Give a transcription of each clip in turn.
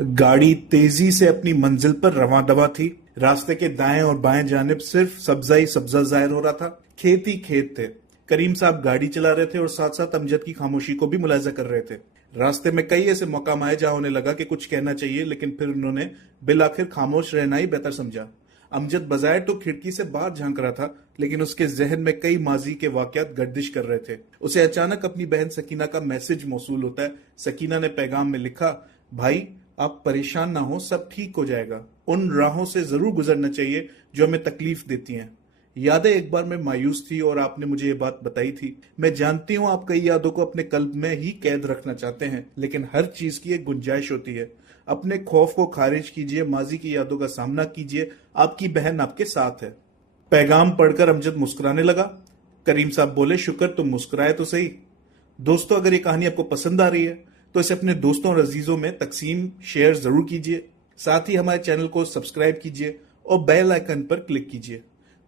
गाड़ी तेजी से अपनी मंजिल पर रवां दवा थी। रास्ते के दाएं और बाएं जानिब सिर्फ सब्जा ही सब्जा जाहिर हो रहा था। खेत ही खेत थे। करीम साहब गाड़ी चला रहे थे और साथ साथ अमजद की खामोशी को भी मुलाहिजा कर रहे थे। रास्ते में कई ऐसे मौकाम आए जहां उन्हें लगा कि कुछ कहना चाहिए, लेकिन फिर उन्होंने बिल आखिर खामोश रहना ही बेहतर समझा। अमजद बजाय तो खिड़की से बाहर झांक रहा था, लेकिन उसके जहन में कई माजी के वाकयात गर्दिश कर रहे थे। उसे अचानक अपनी बहन सकीना का मैसेज मौसूल होता है। सकीना ने पैगाम में लिखा, भाई आप परेशान ना हो, सब ठीक हो जाएगा। उन राहों से जरूर गुजरना चाहिए जो हमें तकलीफ देती हैं। यादें एक बार में मायूस थी और आपने मुझे ये बात बताई थी। मैं जानती हूँ आप कई यादों को अपने कल्ब में ही कैद रखना चाहते हैं, लेकिन हर चीज की एक गुंजाइश होती है। अपने खौफ को खारिज कीजिए, माजी की यादों का सामना कीजिए। आपकी बहन आपके साथ है। पैगाम पढ़कर अमजद मुस्कुराने लगा। करीम साहब बोले, शुक्र तुम मुस्कुराए तो सही। दोस्तों, अगर ये कहानी आपको पसंद आ रही है तो इसे अपने दोस्तों और अजीजों में तकसीम शेयर जरूर कीजिए। साथ ही हमारे चैनल को सब्सक्राइब कीजिए और बेल आइकन पर क्लिक कीजिए।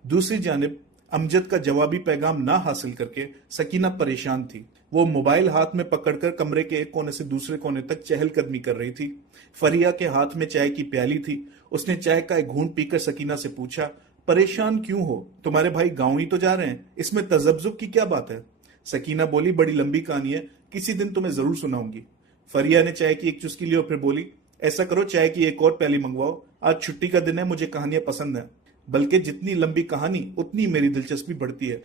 दूसरी जानिब अमजद का जवाबी पैगाम ना हासिल करके सकीना परेशान थी। वो मोबाइल हाथ में पकड़कर कमरे के एक कोने से दूसरे कोने तक चहलकदमी कर रही थी। फरिया के हाथ में चाय की प्याली थी। उसने चाय का एक घूंट पीकर सकीना से पूछा, परेशान क्यों हो? तुम्हारे भाई गांव ही तो जा रहे हैं, इसमें तजब्जुब की क्या बात है? सकीना बोली, बड़ी लंबी कहानी है, किसी दिन तुम्हें जरूर सुनाऊंगी। फरिया ने चाय की एक चुस्की ली और फिर बोली, ऐसा करो चाय की एक और प्याली मंगवाओ, आज छुट्टी का दिन है, मुझे कहानियां पसंद है। बल्कि जितनी लंबी कहानी उतनी मेरी दिलचस्पी बढ़ती है।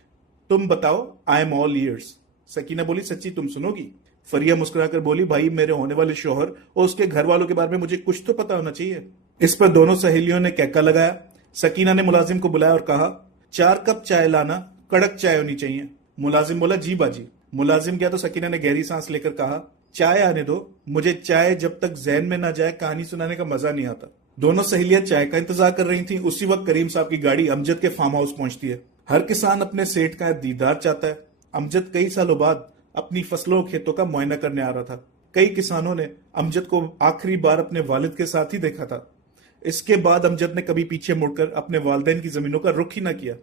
तुम बताओ, I am all years. Sakina बोली, सच्ची तुम सुनोगी? फरिया मुस्कुराकर बोली, भाई मेरे होने वाले शोहर और उसके घर वालों के बारे में मुझे कुछ तो पता होना चाहिए। इस पर दोनों सहेलियों ने कैका लगाया। सकीना ने मुलाजिम को बुलाया और कहा, 4 कप चाय लाना, कड़क चाय होनी चाहिए। मुलाजिम बोला, जी बाजी। मुलाजिम गया तो सकीना ने गहरी सांस लेकर कहा, चाय आने दो, मुझे चाय जब तक जहन में ना जाए कहानी सुनाने का मजा नहीं आता। दोनों सहेलियां चाय का इंतजार कर रही थीं। उसी वक्त करीम साहब की गाड़ी अमजद के फार्म हाउस पहुंचती है। हर किसान अपने सेठ का दीदार चाहता है। अमजद कई सालों बाद अपनी फसलों और खेतों का मुआयना करने आ रहा था। कई किसानों ने अमजद को आखिरी बार अपने वालिद के साथ ही देखा था। इसके बाद अमजद ने कभी पीछे मुड़कर अपने वालिदैन की जमीनों का रुख ही न किया।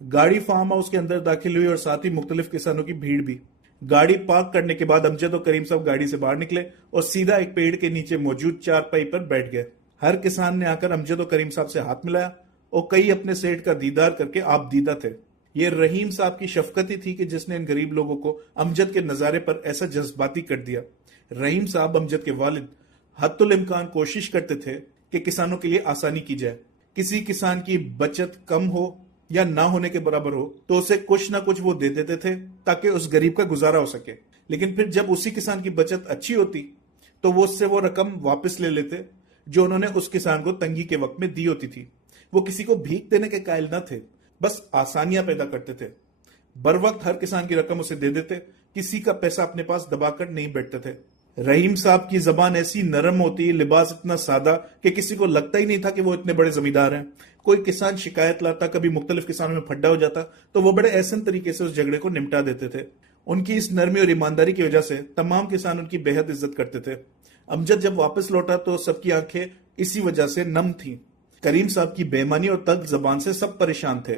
गाड़ी फार्म हाउस के अंदर दाखिल हुई और साथ ही मुख्तलिफ किसानों की भीड़ भी। गाड़ी पार्क करने के बाद अमजद और करीम साहब गाड़ी से बाहर निकले और सीधा एक पेड़ के नीचे मौजूद चारपाई पर बैठ गए। हर किसान ने आकर अमजद और करीम साहब से हाथ मिलाया और कई अपने सेठ का दीदार करके आप दीदा थे। ये रहीम साहब की शफकत ही थी कि जिसने इन गरीब लोगों को अमजद के नजारे पर ऐसा जज्बाती कर दिया। रहीम साहब अमजद के वालिद हद्दुल इम्कान कोशिश करते थे कि किसानों के लिए आसानी की जाए। किसी किसान की बचत कम हो या ना होने के बराबर हो तो उसे कुछ ना कुछ वो दे देते थे ताकि उस गरीब का गुजारा हो सके। लेकिन फिर जब उसी किसान की बचत अच्छी होती तो वो उससे वो रकम वापस ले लेते जो उन्होंने उस किसान को तंगी के वक्त में दी होती थी। वो किसी को भीख देने के कायल न थे, बस आसानियां पैदा करते थे। बर वक्त हर किसान की रकम उसे दे देते, किसी का पैसा अपने पास दबाकर नहीं बैठते थे। रहीम साहब की जबान ऐसी नरम होती, लिबास इतना सादा कि किसी को लगता ही नहीं था कि वो इतने बड़े जमींदार हैं। कोई किसान शिकायत लाता, कभी मुख्तलिफ किसानों में फड्डा हो जाता तो वो बड़े ऐसे तरीके से उस झगड़े को निपटा देते थे। उनकी इस नरमी और ईमानदारी की वजह से तमाम किसान उनकी बेहद इज्जत करते थे। अमजद जब वापस लौटा तो सबकी आंखें इसी वजह से नम थीं। करीम साहब की बेईमानी और तल्ख जबान से सब परेशान थे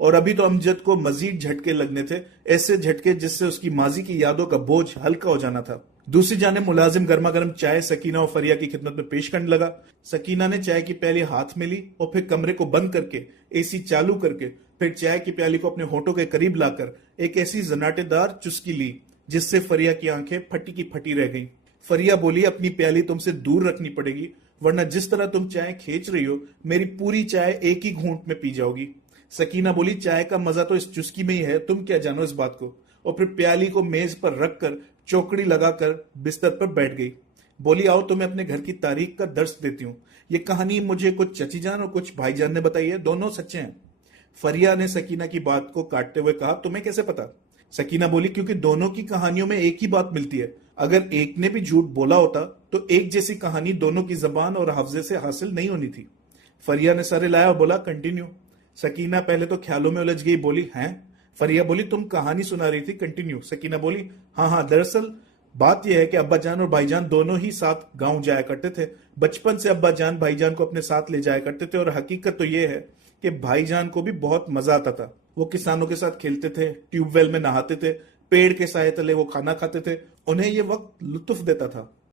और अभी तो अमजद को मजीद झटके लगने थे, ऐसे झटके जिससे उसकी माजी की यादों का बोझ हल्का हो जाना था। दूसरी जाने मुलाजिम गर्मा गर्म चाय सकीना और फरिया की खिदमत में पेश करने लगा। सकीना ने चाय की प्याली हाथ में ली और फिर कमरे को बंद करके एसी चालू करके फिर चाय की प्याली को अपने होठों के करीब लाकर एक ऐसी जनाटेदार चुस्की ली जिससे फरिया की आंखें फटी की फटी रह गई। फरिया बोली, अपनी प्याली तुमसे दूर रखनी पड़ेगी, वरना जिस तरह तुम चाय खींच रही हो मेरी पूरी चाय एक ही घूंट में पी जाओगी। सकीना बोली, चाय का मजा तो इस चुस्की में ही है, तुम क्या जानो इस बात को। और फिर प्याली को मेज पर रखकर चौकड़ी लगाकर बिस्तर पर बैठ गई। बोली, आओ तुम्हें अपने घर की तारीख का दर्श देती हूँ। ये कहानी मुझे कुछ चची जान और कुछ भाईजान ने बताई है, दोनों सच्चे हैं। फरिया ने सकीना की बात को काटते हुए कहा, तुम्हें कैसे पता? सकीना बोली, क्योंकि दोनों की कहानियों में एक ही बात मिलती है। अगर एक ने भी झूठ बोला होता तो एक जैसी कहानी दोनों की जबान और हाफजे से हासिल नहीं होनी थी। फरिया ने सर हिलाया और बोला, कंटिन्यू। सकीना पहले तो ख्यालों में उलझ गई, बोली, हैं? फरिया बोली, तुम कहानी सुना रही थी, कंटिन्यू। सकीना बोली, हाँ, दरअसल बात यह है कि अब्बा जान और भाईजान दोनों ही साथ गांव जाया करते थे। बचपन से अब्बा जान भाईजान को अपने साथ ले जाया करते थे और हकीकत तो यह है कि भाईजान को भी बहुत मजा आता था। वो किसानों के साथ खेलते थे, ट्यूबवेल में नहाते थे, पेड़ के साए तले वो खाना खाते थे। उन्हें ये वक्त लुत्फ देता था।